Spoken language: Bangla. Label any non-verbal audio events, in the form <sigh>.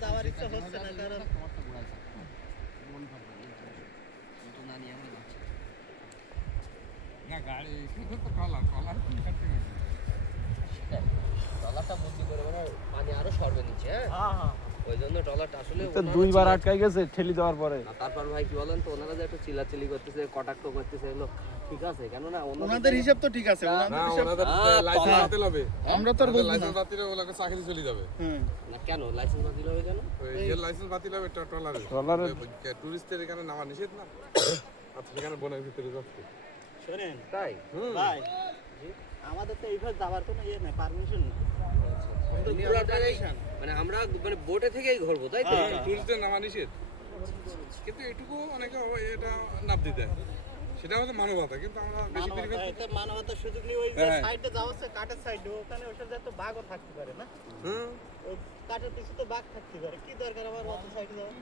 যাওয়ার ইচ্ছা হচ্ছে না কারণ না গাড়ি তো কোনখান থেকে ট্রলারটা বুদ্ধি করে মানে পানি আরও সরবে নিচে হ্যাঁ? হ্যাঁ হ্যাঁ। ওই জন্য ট্রলারটা আসলে তো দুইবার আটকাই গেছে ঠেলি দেওয়ার পরে। না, তারপর ভাই কি বলেন তো ওনারা যে একটু চিল্লাচিল্লি করতেছে কটাক্ষ করতেছে এগুলো ঠিক আছে? কেননা ওনাদের হিসাব তো ঠিক আছে ওনাদের হিসাব লাইসেন্স ট্রলার। বাতিল হবে। আমরা তো আর লাইসেন্স বাতিল হবে ওগুলোকে চাকরি চলে যাবে। হুম। না কেন? লাইসেন্স বাতিল হবে কেন? ওই লাইসেন্স বাতিল হবে ট- ট্রলারের ট্রলারের? টুরিস্টের এখানে নামা নিষেধ না? <coughs> আচ্ছা এখানে বনের ভিতরে যাচ্ছে শোনেন তাই? হুম। ভাই আমাদের তো এইভাবে যাওয়ার কোনো ইয়ে নেই পারমিশন মানে আমরা মানে বোটে থেকেই ঘুরবো তাই তো? টুরিস্টের নামা নিষেধ। কিন্তু এটুকু অনেকে এটা নাপ দিতে। সেটা হচ্ছে মানবতা কিন্তু আমরা বেশি মানবতার সুযোগ নিয়ে ওই হ্যাঁ। সাইডে যাওয়া হচ্ছে কাঠের সাইডে ওখানে ওটার তো বাঘও থাকতে পারে না? হুম। ওই কাঠের পিছু তো বাঘ থাকতে পারে। কি দরকার আবার অত সাইডে যাওয়া?